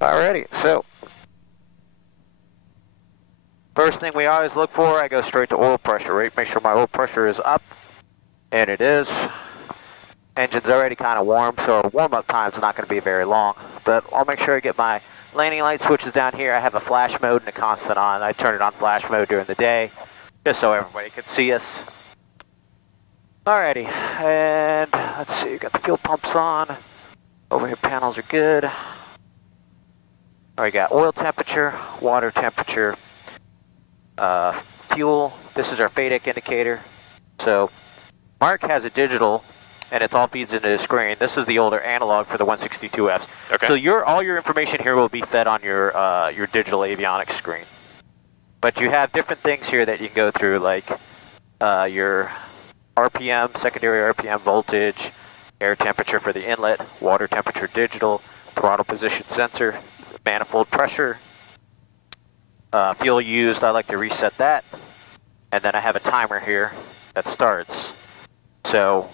Alrighty, so first thing we always look for, I go straight to oil pressure, right? Make sure my oil pressure is up, and it is. Engine's already kind of warm, so warm-up time's not going to be very long, but I'll make sure I get my landing light switches down here. I have a flash mode and a constant on. I turn it on flash mode during the day, just so everybody can see us. Alrighty, and let's see, got the fuel pumps on. Overhead panels are good. Alright, got oil temperature, water temperature, fuel. This is our FADEC indicator. So Mark has a digital, and it all feeds into the screen. This is the older analog for the 162Fs. Okay. So all your information here will be fed on your digital avionics screen. But you have different things here that you can go through, like your RPM, secondary RPM voltage, air temperature for the inlet, water temperature digital, throttle position sensor, manifold pressure, fuel used, I like to reset that. And then I have a timer here that starts. So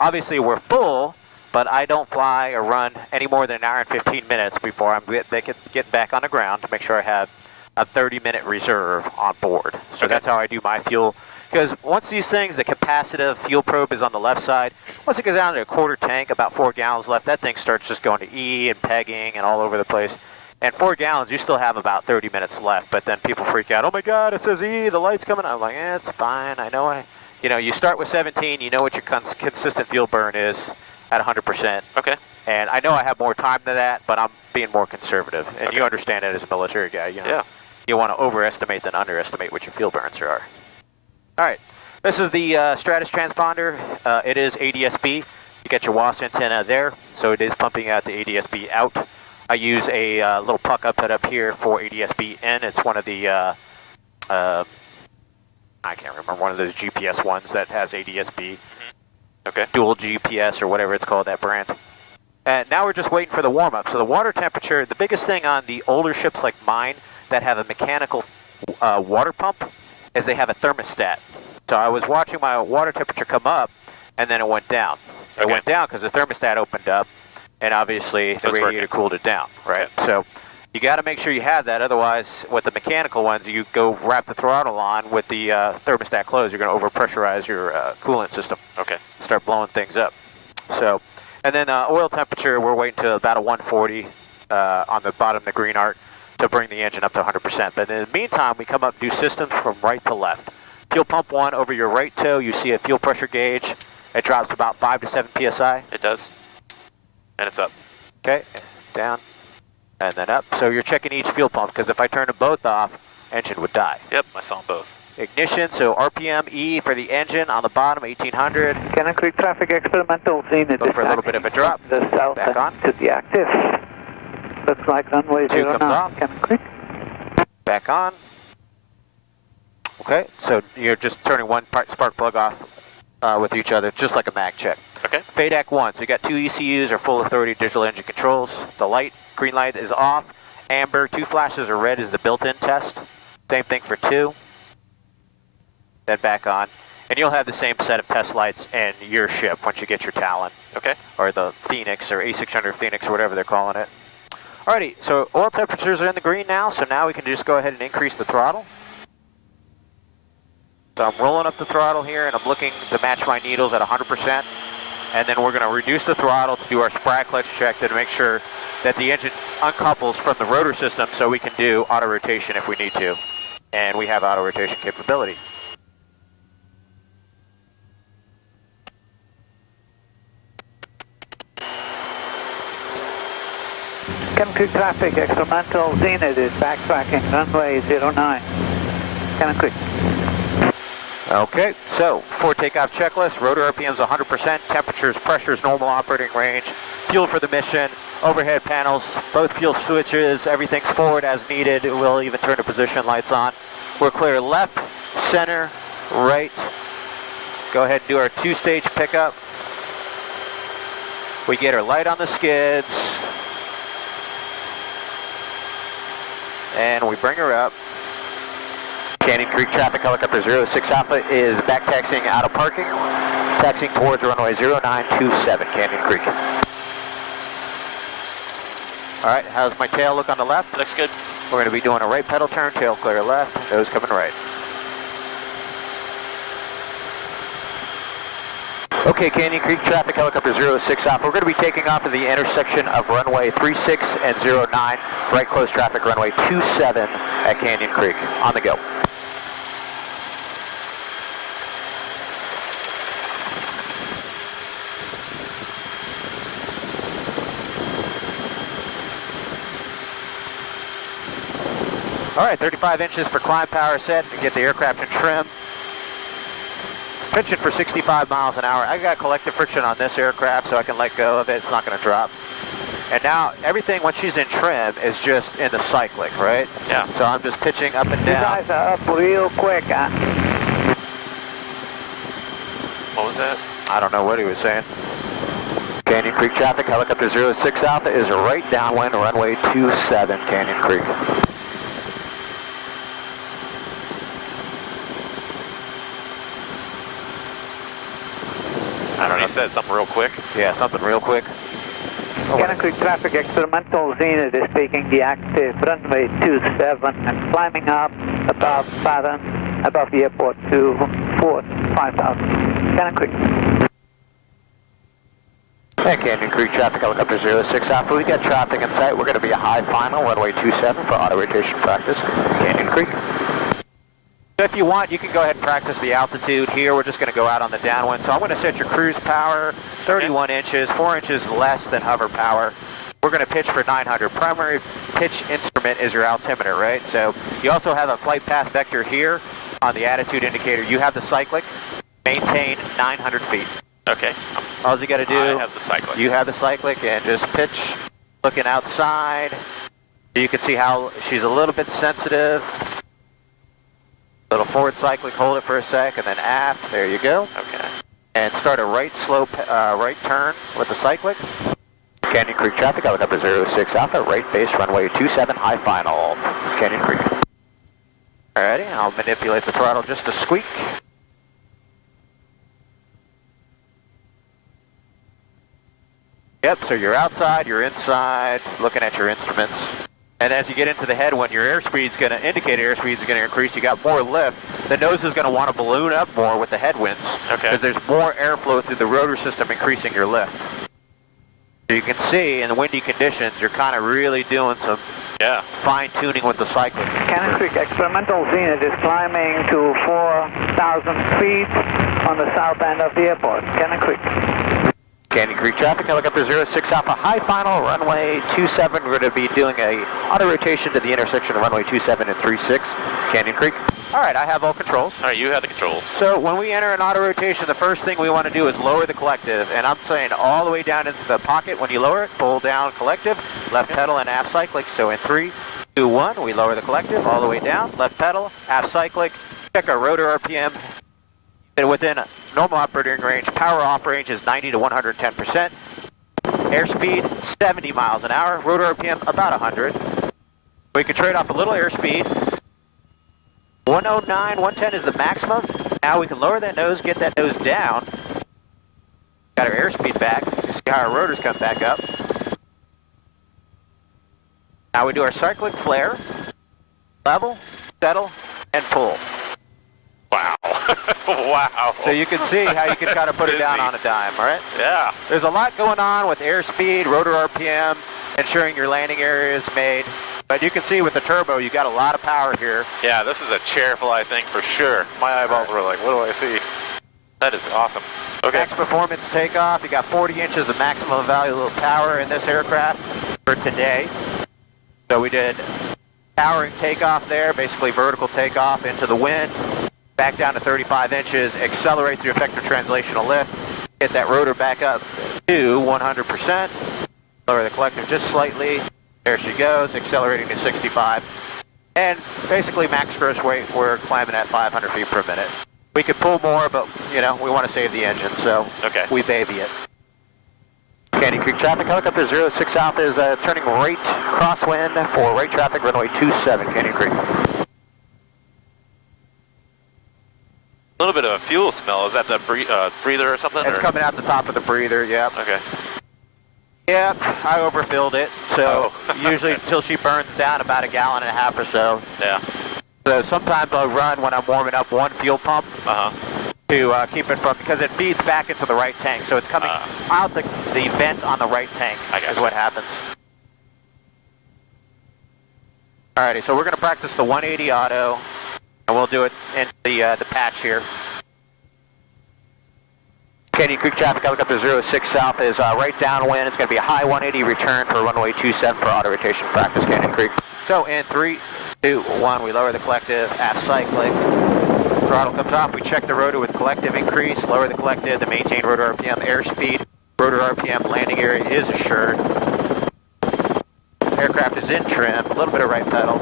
obviously we're full, but I don't fly or run any more than an hour and 15 minutes before I'm getting back on the ground to make sure I have a 30-minute reserve on board. So that's how I do my fuel. Because once these things, the capacitive fuel probe is on the left side. Once it goes down to a quarter tank, about 4 gallons left, that thing starts just going to E and pegging and all over the place. And 4 gallons, you still have about 30 minutes left, but then people freak out, oh my God, it says E, the light's coming. I'm like, it's fine, I know you know, you start with 17, you know what your consistent fuel burn is at 100%. Okay. And I know I have more time than that, but I'm being more conservative. And you understand it as a military guy, you know. Yeah. You want to overestimate than underestimate what your fuel burns are. All right, this is the Stratus Transponder. It is ADS-B. You get your WAS antenna there, so it is pumping out the ADS-B out. I use a little puck output up here for ADS-B in. It's one of the, I can't remember, one of those GPS ones that has ADS-B. Okay. Dual GPS or whatever it's called, that brand. And now we're just waiting for the warm-up. So the water temperature, the biggest thing on the older ships like mine that have a mechanical water pump is they have a thermostat. So I was watching my water temperature come up, and then it went down. It went down because the thermostat opened up, and obviously the radiator cooled it down, right? Okay. So you got to make sure you have that. Otherwise, with the mechanical ones, you go wrap the throttle on with the thermostat closed. You're going to overpressurize your coolant system. Okay. Start blowing things up. So, and then oil temperature, we're waiting to about a 140 on the bottom of the green arc to bring the engine up to 100%. But in the meantime, we come up and do systems from right to left. Fuel pump 1, over your right toe, you see a fuel pressure gauge. It drops about 5 to 7 psi. It does. And it's up. Okay, down, and then up. So you're checking each fuel pump, because if I turn them both off, engine would die. Yep, I saw them both. Ignition, so RPM E for the engine on the bottom, 1800. Cannon Creek traffic experimental scene. Look for a little bit of a drop. The south back on. to the active. Looks like runway 2 09, comes off. Cannon Creek. Back on. Okay, so you're just turning one spark plug off with each other, just like a mag check. Okay. FADEC 1, so you got 2 ECUs or full authority digital engine controls. The light, green light is off. Amber, 2 flashes are red is the built-in test. Same thing for 2. Then back on. And you'll have the same set of test lights in your ship once you get your Talon. Okay. Or the Phoenix or A600 Phoenix or whatever they're calling it. Alrighty, so oil temperatures are in the green now, so now we can just go ahead and increase the throttle. So I'm rolling up the throttle here and I'm looking to match my needles at 100%. And then we're going to reduce the throttle to do our sprag clutch check to make sure that the engine uncouples from the rotor system so we can do auto rotation if we need to. And we have auto rotation capability. Cannon Creek traffic experimental Zenith is backtracking runway 09. Cannon Creek. Okay, so for takeoff checklist, rotor RPMs 100%, temperatures, pressures, normal operating range, fuel for the mission, overhead panels, both fuel switches, everything's forward as needed. We'll even turn the position lights on. We're clear left, center, right. Go ahead and do our 2-stage pickup. We get our light on the skids. And we bring her up. Canyon Creek traffic helicopter 06 Alpha is back taxiing out of parking, taxiing towards runway 0927, Canyon Creek. All right, how's my tail look on the left? Looks good. We're going to be doing a right pedal turn, tail clear left, nose coming right. Okay, Canyon Creek traffic, helicopter 06 Alpha. We're going to be taking off at the intersection of runway 36 and 09, right close traffic, runway 27 at Canyon Creek. On the go. All right, 35 inches for climb power set to get the aircraft in trim. Pitching for 65 miles an hour. I got collective friction on this aircraft, so I can let go of it. It's not going to drop. And now everything, when she's in trim, is just in the cyclic, right? Yeah. So I'm just pitching up and down. You guys are up real quick, huh? What was that? I don't know what he was saying. Canyon Creek traffic, helicopter 06 Alpha is right downwind, runway 27, Canyon Creek. I don't know. He said something real quick. Yeah, something real quick. Canyon Creek traffic, experimental Zenith is taking the active runway 27 and climbing up above Baton, above the airport to 5,000. Canyon Creek. Hey, Canyon Creek traffic, helicopter 06 Alpha. We got traffic in sight. We're going to be a high final, runway 27 for auto rotation practice, Canyon Creek. If you want, you can go ahead and practice the altitude here. We're just going to go out on the downwind. So I'm going to set your cruise power 31 inches, 4 inches less than hover power. We're going to pitch for 900. Primary pitch instrument is your altimeter, right? So you also have a flight path vector here on the attitude indicator. You have the cyclic. Maintain 900 feet. Okay. All you got to do, I have the cyclic. you have the cyclic, and just pitch, looking outside. You can see how she's a little bit sensitive. Little forward cyclic, hold it for a sec, and then aft. There you go. Okay. And start a right slope, right turn with the cyclic. Canyon Creek traffic, helicopter 06 Alpha, right base, runway 27, high final, Canyon Creek. Alrighty, I'll manipulate the throttle just a squeak. Yep, so you're outside, you're inside, looking at your instruments. And as you get into the headwind, your airspeed's going to indicate airspeed's going to increase. You got more lift. The nose is going to want to balloon up more with the headwinds. Okay. Because there's more airflow through the rotor system, increasing your lift. So you can see in the windy conditions, you're kind of really doing some fine-tuning with the cyclic. Canyon Creek experimental Zenith is climbing to 4,000 feet on the south end of the airport. Canyon Creek. Canyon Creek traffic, helicopter 06 Alpha, high final, runway 27. We're going to be doing a auto rotation to the intersection of runway 27 and 36, Canyon Creek. All right, I have all controls. All right, you have the controls. So when we enter an auto rotation, the first thing we want to do is lower the collective. And I'm saying all the way down into the pocket. When you lower it, pull down collective, left pedal and aft cyclic. So in 3, 2, 1, we lower the collective all the way down, left pedal, aft cyclic, check our rotor RPM. And within normal operating range, power off range is 90 to 110%. Airspeed, 70 miles an hour. Rotor RPM, about 100. We can trade off a little airspeed. 109, 110 is the maximum. Now we can lower that nose, get that nose down. Got our airspeed back. You see how our rotors come back up. Now we do our cyclic flare. Level, settle, and pull. Wow. Wow. So you can see how you can kind of put it down on a dime, all right? Yeah. There's a lot going on with airspeed, rotor RPM, ensuring your landing area is made. But you can see with the turbo, you got a lot of power here. Yeah, this is a chair fly thing for sure. My eyeballs were like, what do I see? That is awesome. Okay. Max performance takeoff. You got 40 inches of maximum valuable power in this aircraft for today. So we did powering takeoff there, basically vertical takeoff into the wind. Back down to 35 inches, accelerate through effective translational lift, get that rotor back up to 100%, lower the collective just slightly, there she goes, accelerating to 65, and basically max gross weight, we're climbing at 500 feet per minute. We could pull more, but, you know, we want to save the engine, so we baby it. Canyon Creek traffic, helicopter 06 Alpha is turning right crosswind for right traffic, runway 27, Canyon Creek. A little bit of a fuel smell. Is that the breather or something? It's coming out the top of the breather, yeah. Okay. Yep, I overfilled it, so usually until she burns down about 1.5 gallons or so. Yeah. So sometimes I'll run when I'm warming up one fuel pump to keep it from, because it feeds back into the right tank, so it's coming out the vent on the right tank is what happens. Alrighty, so we're going to practice the 180 auto, and we'll do it in the patch here. Canyon Creek traffic, I look up to 06 south is right downwind. It's going to be a high 180 return for runway 27 for auto rotation practice, Canyon Creek. So in 3, 2, 1, we lower the collective, aft cyclic. Throttle comes off, we check the rotor with collective increase, lower the collective to maintain rotor RPM airspeed. Rotor RPM landing area is assured. Aircraft is in trim, a little bit of right pedal.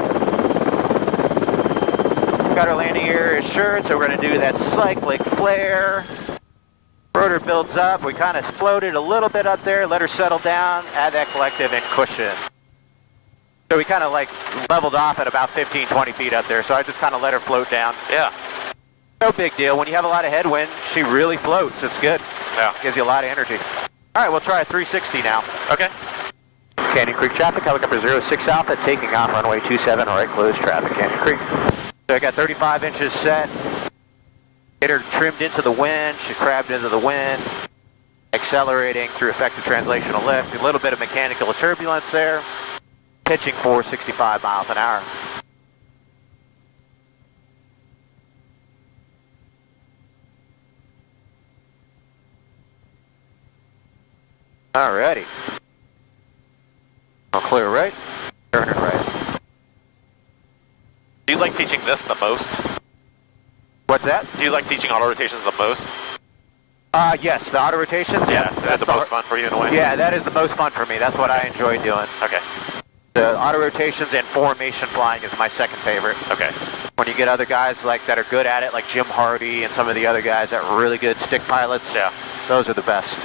Got our landing area assured, so we're going to do that cyclic flare. Rotor builds up, we kind of floated a little bit up there, let her settle down, add that collective and cushion. So we kind of like leveled off at about 15, 20 feet up there, so I just kind of let her float down. Yeah. No big deal, when you have a lot of headwind, she really floats, it's good. Yeah. Gives you a lot of energy. All right, we'll try a 360 now. Okay. Canyon Creek traffic, helicopter 06 Alpha, taking off runway 27, right close traffic, Canyon Creek. So I got 35 inches set. Get her trimmed into the wind, she crabbed into the wind, accelerating through effective translational lift, a little bit of mechanical turbulence there, pitching for 65 miles an hour. Alrighty. I'll clear right, turn it right. Do you like teaching this the most? What's that? Do you like teaching auto rotations the most? Yes, the auto rotations. Yeah, that's the most fun for you in a way? Yeah, that is the most fun for me. That's what I enjoy doing. Okay. The auto rotations and formation flying is my second favorite. Okay. When you get other guys like that are good at it, like Jim Hardy and some of the other guys that are really good stick pilots, yeah, those are the best.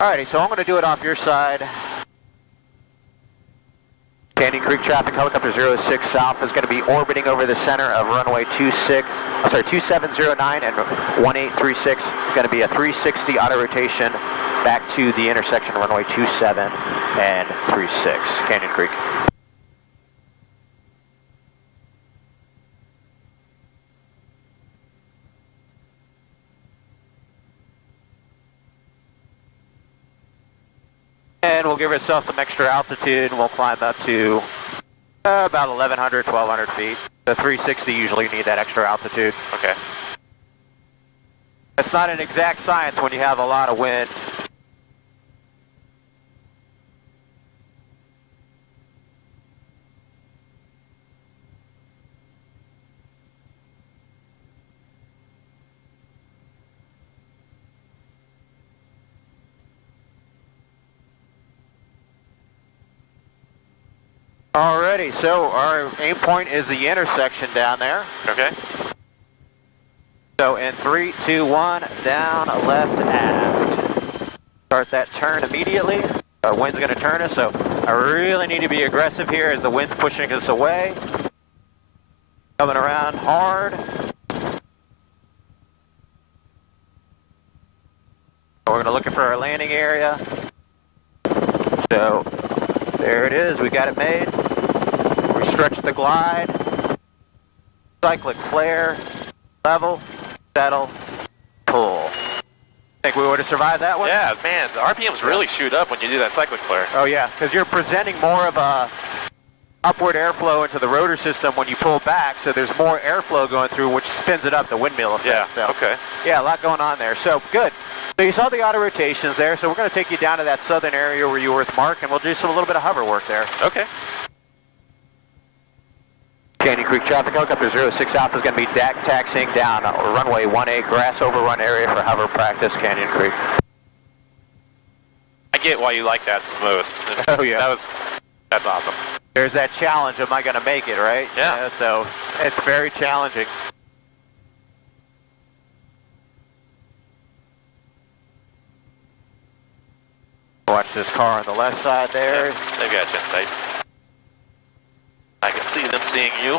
Alrighty, so I'm going to do it off your side. Canyon Creek traffic, helicopter 06 South is going to be orbiting over the center of runway 2709 and 1836. It's going to be a 360 auto rotation back to the intersection of runway 27 and 36, Canyon Creek. And we'll give ourselves some extra altitude and we'll climb up to about 1,100, 1,200 feet. The 360 usually need that extra altitude. Okay. It's not an exact science when you have a lot of wind. Alrighty, so our aim point is the intersection down there. Okay. So in 3, 2, 1, down, left, aft. Start that turn immediately. Our wind's going to turn us, so I really need to be aggressive here as the wind's pushing us away. Coming around hard. We're going to look for our landing area. So there it is, we got it made. We stretch the glide. Cyclic flare, level, settle, pull. Think we would have survived that one? Yeah, man, the RPMs really shoot up when you do that cyclic flare. Oh yeah, because you're presenting more of a upward airflow into the rotor system when you pull back, so there's more airflow going through, which spins it up, the windmill effect. Yeah, so, okay. Yeah, a lot going on there, so good. So you saw the auto rotations there, so we're going to take you down to that southern area where you were with Mark, and we'll do a little bit of hover work there. Okay. Canyon Creek traffic, helicopter 06 Alpha is going to be DAC taxiing down runway 18, grass overrun area for hover practice, Canyon Creek. I get why you like that the most. Oh yeah. That's awesome. There's that challenge, am I going to make it, right? Yeah. You know, so it's very challenging. Watch this car on the left side there. Yeah, they've got you in sight. I can see them seeing you.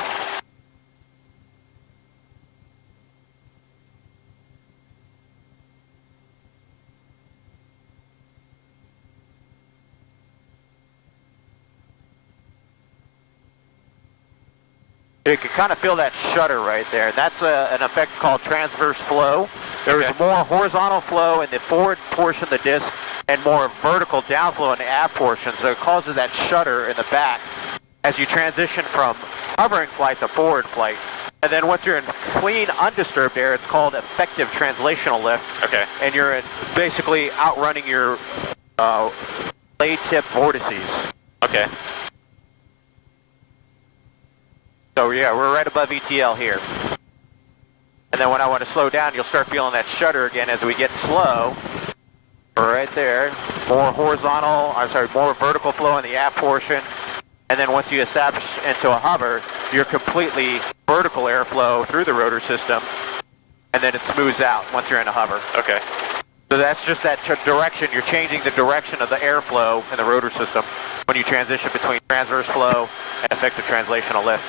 You can kind of feel that shudder right there. That's an effect called transverse flow. There's more horizontal flow in the forward portion of the disc and more vertical downflow in the aft portion, so it causes that shudder in the back as you transition from hovering flight to forward flight. And then once you're in clean, undisturbed air, it's called effective translational lift. Okay. And you're basically outrunning your blade tip vortices. Okay. So yeah, we're right above ETL here. And then when I want to slow down, you'll start feeling that shudder again as we get slow. Right there. More more vertical flow in the aft portion. And then once you establish into a hover, you're completely vertical airflow through the rotor system. And then it smooths out once you're in a hover. Okay. So that's just that direction. You're changing the direction of the airflow in the rotor system when you transition between transverse flow and effective translational lift.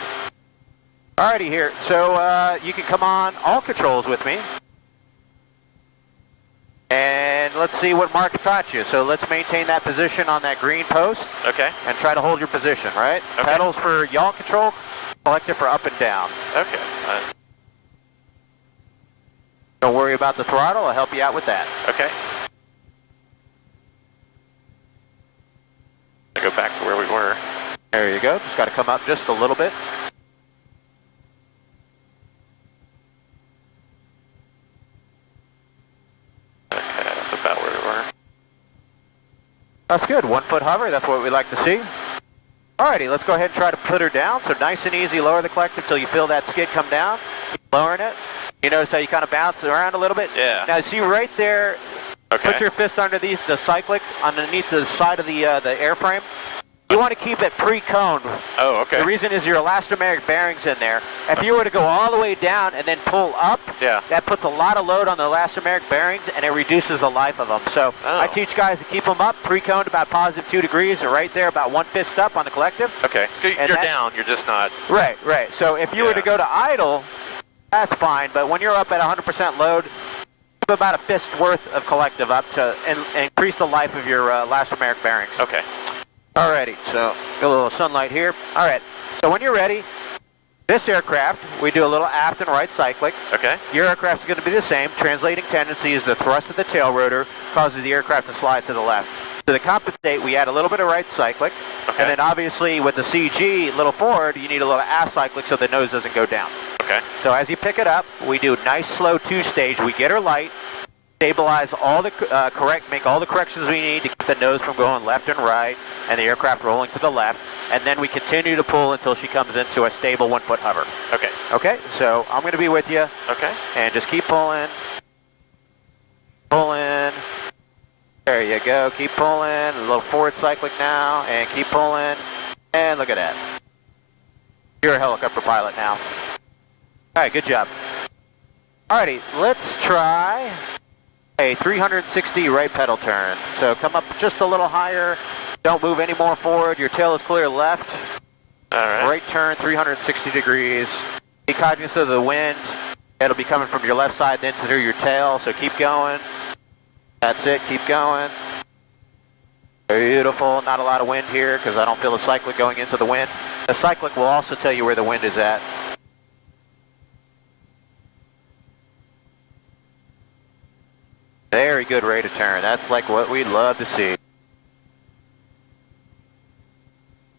Alrighty here, so you can come on all controls with me. And let's see what Mark taught you. So let's maintain that position on that green post. Okay. And try to hold your position, right? Okay. Pedals for yaw control, collective for up and down. Okay. Don't worry about the throttle, I'll help you out with that. Okay. Go back to where we were. There you go, just got to come up just a little bit. About where we were. That's good, 1 foot hover, that's what we like to see. Alrighty, let's go ahead and try to put her down. So nice and easy, lower the collective till you feel that skid come down. Keep lowering it. You notice how you kind of bounce around a little bit? Yeah. Now see right there, put your fist underneath the Cyclic, underneath the side of the airframe. You want to keep it pre-coned. Oh, okay. The reason is your elastomeric bearings in there. If you were to go all the way down and then pull up, that puts a lot of load on the elastomeric bearings and it reduces the life of them. So I teach guys to keep them up, pre-coned about positive 2 degrees, or right there about 1 fist up on the collective. Okay, so you're down, you're just not... Right, right. So if you were to go to idle, that's fine, but when you're up at 100% load, keep about a fist worth of collective up to increase the life of your elastomeric bearings. Okay. Alrighty, so a little sunlight here. Alright, so when you're ready, this aircraft, we do a little aft and right cyclic. Okay. Your aircraft is going to be the same. Translating tendency is the thrust of the tail rotor causes the aircraft to slide to the left. So to compensate, we add a little bit of right cyclic. Okay. And then obviously with the CG, a little forward, you need a little aft cyclic so the nose doesn't go down. Okay. So as you pick it up, we do nice slow 2-stage. We get her light, stabilize all the make all the corrections we need to keep the nose from going left and right, and the aircraft rolling to the left, and then we continue to pull until she comes into a stable 1 foot hover. Okay. Okay, so I'm going to be with you. Okay. And just keep pulling. Pulling. There you go, keep pulling. A little forward cyclic now, and keep pulling. And look at that. You're a helicopter pilot now. All right, good job. Alrighty, let's try a 360 right pedal turn. So come up just a little higher. Don't move any more forward. Your tail is clear left. All right. Right turn, 360 degrees. Be cognizant of the wind. It'll be coming from your left side then through your tail, so keep going. That's it, keep going. Beautiful. Not a lot of wind here because I don't feel the cyclic going into the wind. The cyclic will also tell you where the wind is at. Very good rate of turn. That's like what we'd love to see.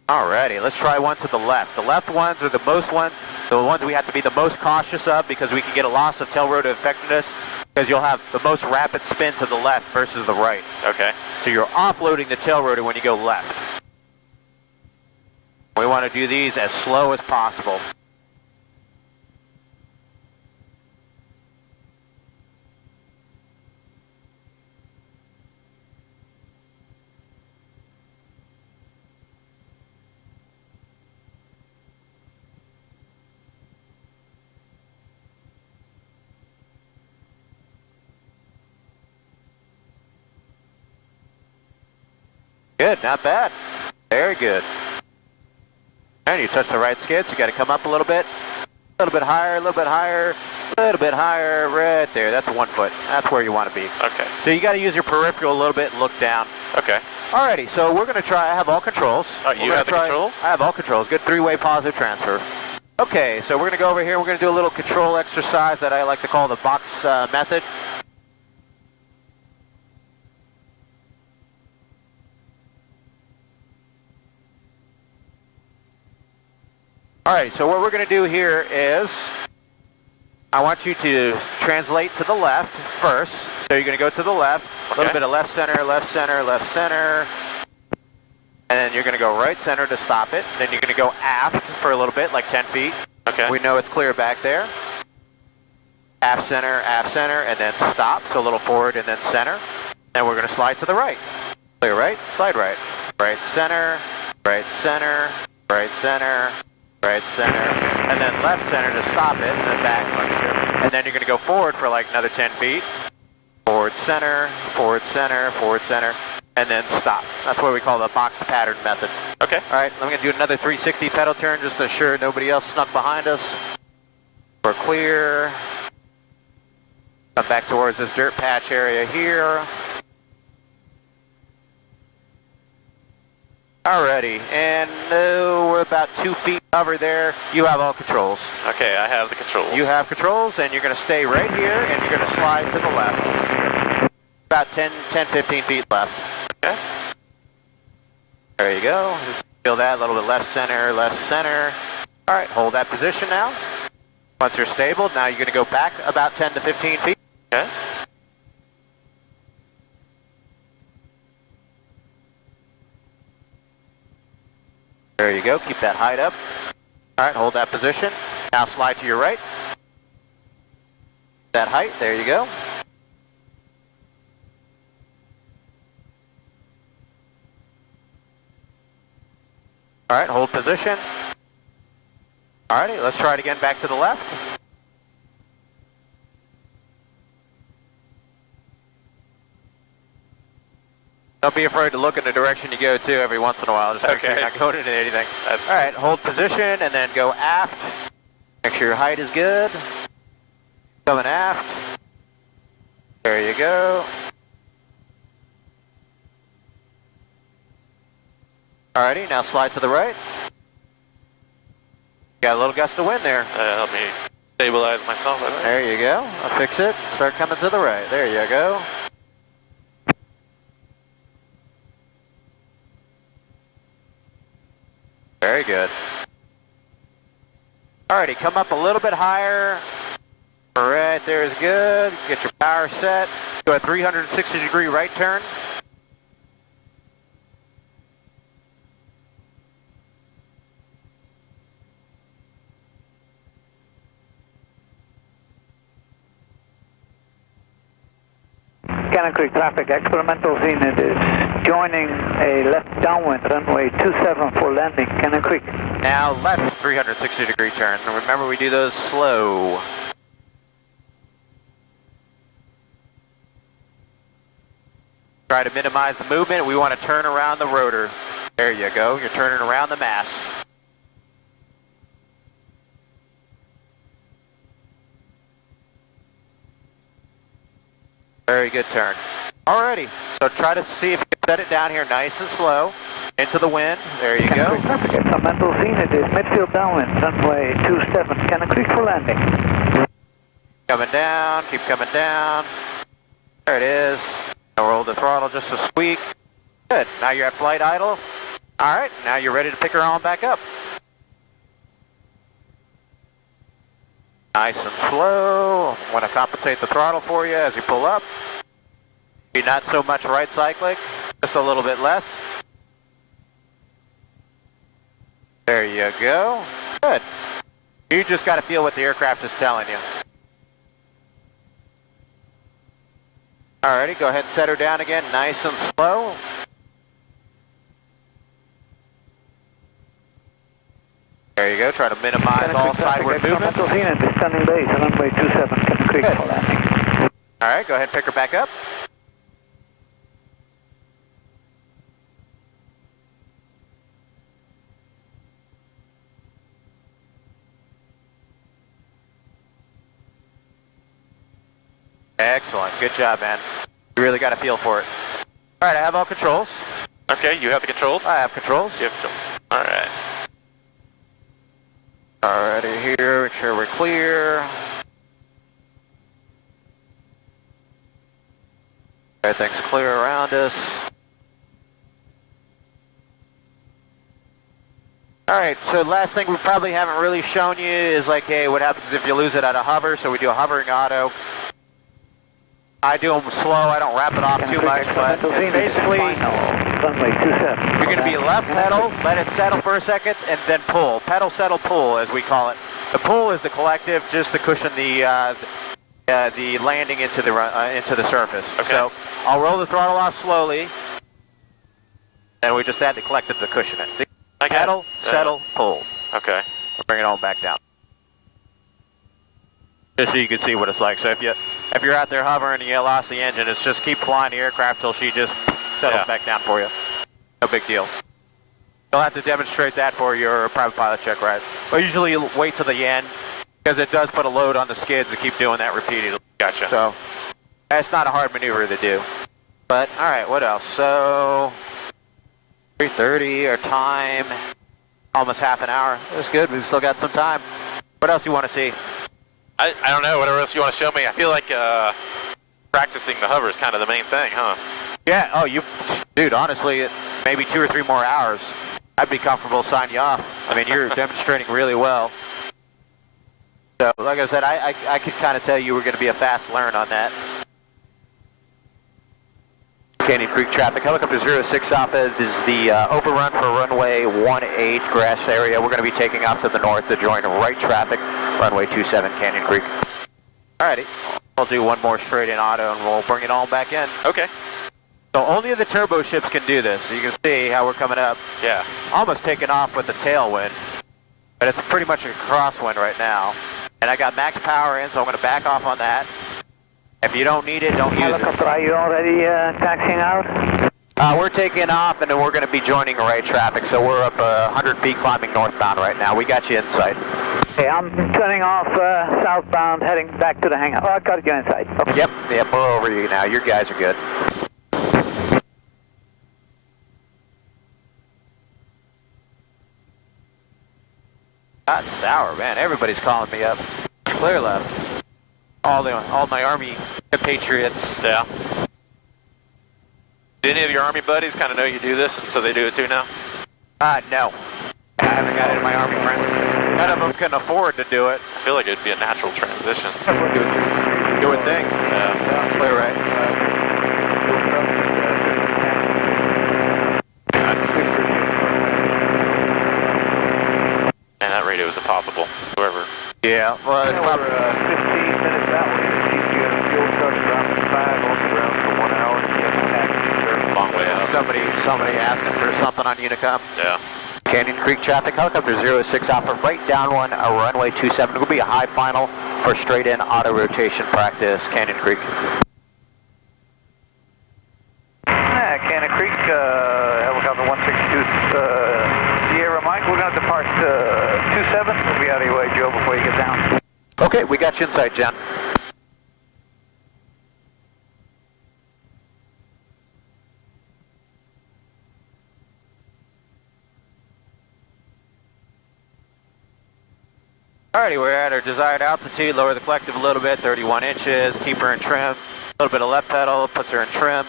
Alrighty, let's try one to the left. The left ones are the ones we have to be the most cautious of because we can get a loss of tail rotor effectiveness because you'll have the most rapid spin to the left versus the right. Okay. So you're offloading the tail rotor when you go left. We want to do these as slow as possible. Good, not bad. Very good. And you touch the right skid, so you got to come up a little bit higher, a little bit higher, a little bit higher, right there. That's 1 foot. That's where you want to be. Okay. So you got to use your peripheral a little bit and look down. Okay. Alrighty, so we're going to try, I have all controls. You have the controls? I have all controls. Good 3-way positive transfer. Okay, so we're going to go over here. We're going to do a little control exercise that I like to call the box method. All right, so what we're going to do here is I want you to translate to the left first. So you're going to go to the left, a little bit of left center, left center, left center. And then you're going to go right center to stop it. Then you're going to go aft for a little bit, like 10 feet. Okay. We know it's clear back there. Aft center, and then stop. So a little forward and then center. And we're going to slide to the right. Clear right, slide right. Right center, right center, right center, right center. And then left center to stop it, and then back. And then you're going to go forward for like another 10 feet. Forward center, forward center, forward center. And then stop. That's what we call the box pattern method. Okay. All right, I'm going to do another 360 pedal turn just to ensure nobody else snuck behind us. We're clear. Come back towards this dirt patch area here. Alrighty, and we're about 2 feet cover there. You have all controls. Okay, I have the controls. You have controls, and you're going to stay right here, and you're going to slide to the left. About 10, 15 feet left. Okay. There you go. Just feel that, a little bit left center, left center. All right, hold that position now. Once you're stable, now you're going to go back about 10 to 15 feet. Okay. There you go. Keep that height up. All right, hold that position. Now slide to your right. That height. There you go. All right, hold position. All righty, let's try it again back to the left. Don't be afraid to look in the direction you go to every once in a while. Just make sure you're not going into anything. All right, hold position and then go aft. Make sure your height is good. Coming aft. There you go. Alrighty, now slide to the right. Got a little gust of wind there. Help me stabilize myself. There you go. I'll fix it. Start coming to the right. There you go. Very good. Alrighty, come up a little bit higher. Right there is good. Get your power set. Go a 360-degree right turn. Cannon Creek traffic, experimental zenith is joining a left downwind runway 27 for landing, Cannon Creek. Now left 360-degree turn. And remember, we do those slow. Try to minimize the movement. We want to turn around the rotor. There you go. You're turning around the mast. Very good turn. Alrighty, so try to see if you can set it down here nice and slow. Into the wind, there you go. Traffic, experimental zenith is midfield downwind, runway 27, Cannon Creek for landing. Coming down, keep coming down. There it is. Now roll the throttle just a squeak. Good, now you're at flight idle. Alright, now you're ready to pick her on back up. Nice and slow. Want to compensate the throttle for you as you pull up. Be not so much right cyclic, just a little bit less. There you go. Good. You just got to feel what the aircraft is telling you. Alrighty, go ahead and set her down again, nice and slow. There you go, try to minimize all sideward movements. Experimental zenith is standing base, runway 27, Cannon Creek for landing. Alright, go ahead and pick her back up. Excellent, good job, man. You really got a feel for it. Alright, I have all controls. Okay, you have the controls? I have controls. You have controls. Alright. Alrighty. All right, so last thing we probably haven't really shown you is like, hey, what happens if you lose it at a hover? So we do a hovering auto. I do them slow, I don't wrap it off too much, but basically, you're going to be left pedal, let it settle for a second, and then pull. Pedal, settle, pull, as we call it. The pull is the collective, just to cushion the landing into the surface. Okay. So I'll roll the throttle off slowly, and we just add the collective to cushion it. See? Pedal, settle, pull. Okay. Bring it on back down. Just so you can see what it's like. So if you're out there hovering and you lost the engine, it's just keep flying the aircraft till she just settles back down for you. No big deal. You'll have to demonstrate that for your private pilot check ride. But usually you'll wait till the end because it does put a load on the skids to keep doing that repeatedly. Gotcha. So that's not a hard maneuver to do. But all right, what else? So 3:30 our time, almost half an hour. That's good. We've still got some time. What else you want to see? I don't know, whatever else you want to show me. I feel like practicing the hover is kind of the main thing, huh? Yeah, dude, honestly, maybe 2 or 3 more hours, I'd be comfortable signing you off. I mean, you're demonstrating really well. So, like I said, I could kind of tell you were going to be a fast learn on that. Canyon Creek traffic, helicopter 06 Alpha is the overrun for runway 18 grass area. We're going to be taking off to the north to join right traffic, runway 27 Canyon Creek. Alrighty, we'll do one more straight in auto and we'll bring it all back in. Okay. So only the turbo ships can do this. So you can see how we're coming up. Yeah. Almost taking off with the tailwind, but it's pretty much a crosswind right now. And I got max power in, so I'm going to back off on that. If you don't need it, don't use it. Helicopter, are you already taxiing out? We're taking off, and then we're going to be joining right traffic, so we're up 100 feet climbing northbound right now. We got you inside. Okay, I'm turning off southbound, heading back to the hangar. Oh, I got you inside. Okay. Yep, we're over you now. Your guys are good. Hot and sour, man. Everybody's calling me up. Clear left. All my Army compatriots. Yeah. Do any of your Army buddies kind of know you do this, and so they do it too now? No. I haven't got any of my Army friends. None of them can afford to do it. I feel like it'd be a natural transition. You would think. Yeah. Clear right. Man, that radio is impossible. Whoever. Yeah, well, it's probably 15 minutes out. Fuel trucks around 5 on the ground for 1 hour. Long way out. somebody asking for something on Unicom. Yeah. Canyon Creek traffic, helicopter 06 Alpha, right down one, runway 27. It will be a high final for straight in auto rotation practice, Canyon Creek. Canyon Creek, helicopter 162 Sierra Mike. We're going to depart 27. We'll be out of your way, Joe, before you get down. Okay, we got you inside, John. Alrighty, we're at our desired altitude. Lower the collective a little bit, 31 inches. Keep her in trim. A little bit of left pedal, puts her in trim.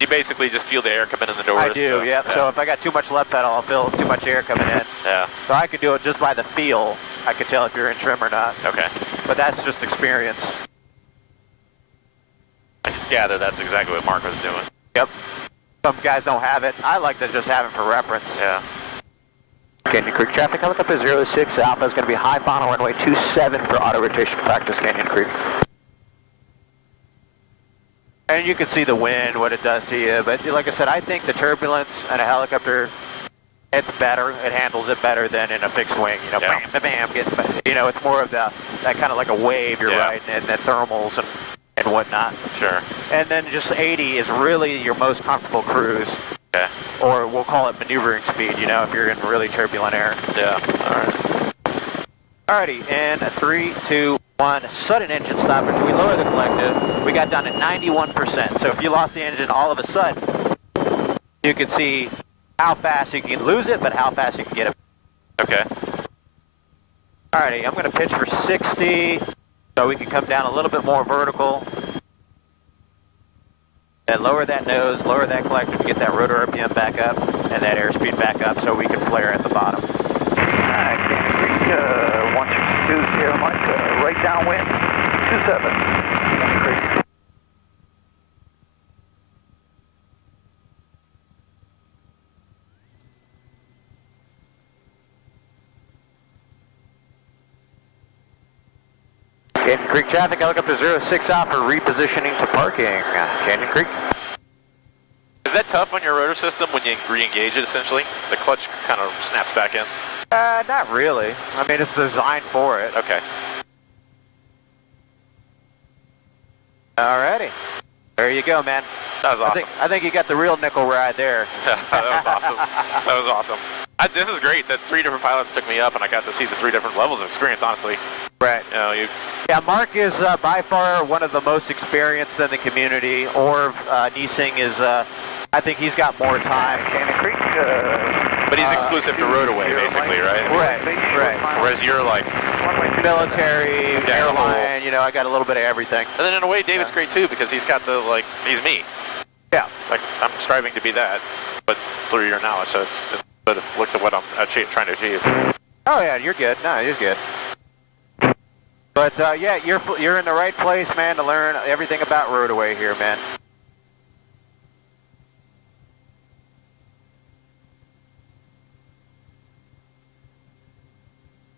You basically just feel the air coming in the doors. I do, yep. Yeah. So if I got too much left pedal, I'll feel too much air coming in. Yeah. So I could do it just by the feel. I could tell if you're in trim or not. Okay. But that's just experience. I can gather that's exactly what Mark was doing. Yep. Some guys don't have it. I like to just have it for reference. Yeah. Canyon Creek traffic, helicopter 06 Alpha is going to be high final runway 27 for auto rotation practice, Canyon Creek. And you can see the wind, what it does to you, but like I said, I think the turbulence in a helicopter, it's better, it handles it better than in a fixed wing, you know, yeah. bam, bam, you know, it's more of that kind of like a wave you're riding, and the thermals and whatnot. Sure. And then just 80 is really your most comfortable cruise. Okay. Or we'll call it maneuvering speed, you know, if you're in really turbulent air. Yeah. Alright. Alrighty, and 3, 2, 1, sudden engine stop. After we lower the collective, we got down to 91%. So if you lost the engine all of a sudden, you can see how fast you can lose it, but how fast you can get it. Okay. Alrighty, I'm going to pitch for 60, so we can come down a little bit more vertical. Then lower that nose, lower that collector to get that rotor RPM back up and that airspeed back up so we can flare at the bottom. Canyon Creek, 162, Sierra Mike, right downwind, 27, Canyon Creek. Canyon Creek traffic, helicopter 06 Alpha repositioning to parking. Canyon Creek. Is that tough on your rotor system when you re-engage it, essentially? The clutch kind of snaps back in? Not really. I mean, it's designed for it. Okay. Alrighty. There you go, man. That was awesome. I think you got the real nickel ride there. That was awesome. That was awesome. This is great that 3 different pilots took me up and I got to see the 3 different levels of experience, honestly. Right. You know, Yeah, Mark is by far one of the most experienced in the community. Orv, Niesing is, I think he's got more time. Canyon Creek, but he's exclusive to Rotorway, basically, right? Right. Whereas you're like military, airline, you know, I got a little bit of everything. And then in a way, David's great too because he's got the, like, he's me. Yeah. Like, I'm striving to be that, but through your knowledge, so it's good to look at what I'm trying to achieve. Oh yeah, you're good. No, you're good. But yeah, you're in the right place, man, to learn everything about Rotorway here, man.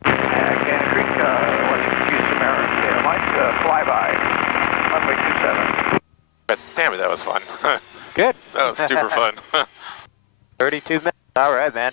Canyon Creek, 162, Sierra Mike, flyby, runway 27. But damn it, that was fun. Good. That was super fun. 32 minutes. All right, man.